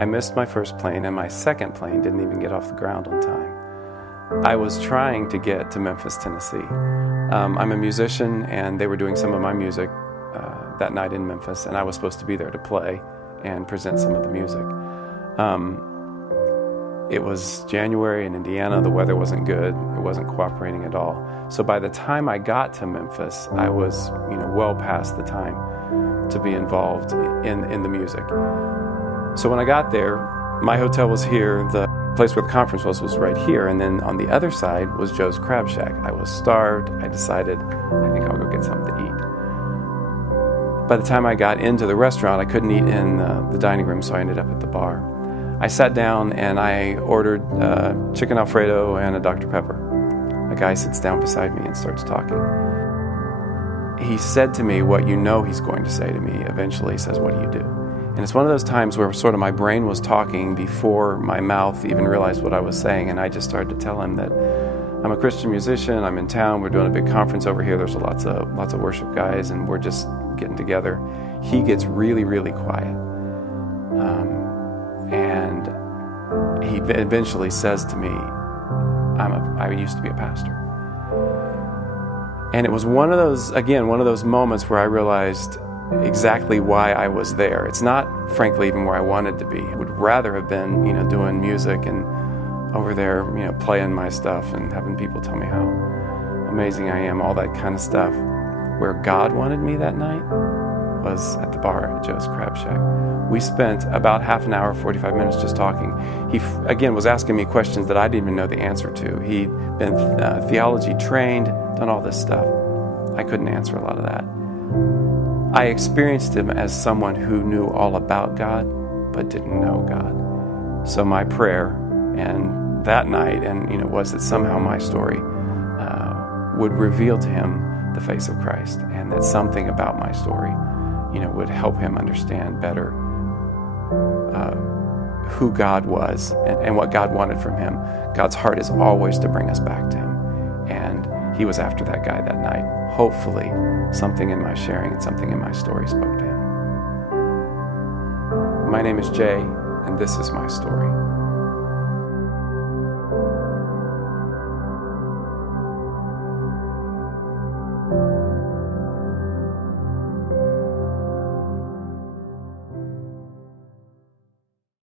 I missed my first plane, and my second plane didn't even get off the ground on time. I was trying to get to Memphis, Tennessee. I'm a musician, and they were doing some of my music that night in Memphis, and I was supposed to be there to play and present some of the music. It was January in Indiana. The weather wasn't good. It wasn't cooperating at all. So by the time I got to Memphis, I was, well past the time to be involved in the music. So when I got there, my hotel was here. The place where the conference was right here. And then on the other side was Joe's Crab Shack. I was starved. I decided, I think I'll go get something to eat. By the time I got into the restaurant, I couldn't eat in the dining room, so I ended up at the bar. I sat down and I ordered chicken Alfredo and a Dr. Pepper. A guy sits down beside me and starts talking. He said to me what he's going to say to me. Eventually he says, "What do you do?" And it's one of those times where sort of my brain was talking before my mouth even realized what I was saying, and I just started to tell him that I'm a Christian musician, I'm in town, we're doing a big conference over here, there's lots of worship guys, and we're just getting together. He gets really, really quiet. And he eventually says to me, I used to be a pastor. And it was one of those moments where I realized exactly why I was there. It's not, frankly, even where I wanted to be. I would rather have been, doing music and over there, playing my stuff and having people tell me how amazing I am, all that kind of stuff. Where God wanted me that night was at the bar at Joe's Crab Shack. We spent about half an hour, 45 minutes just talking. He, again, was asking me questions that I didn't even know the answer to. He'd been theology trained, done all this stuff. I couldn't answer a lot of that. I experienced him as someone who knew all about God, but didn't know God. So my prayer, and that night, was that somehow my story would reveal to him the face of Christ, and that something about my story, would help him understand better who God was and what God wanted from him. God's heart is always to bring us back to him, and he was after that guy that night. Hopefully, something in my sharing and something in my story spoke to him. My name is Jay, and this is my story.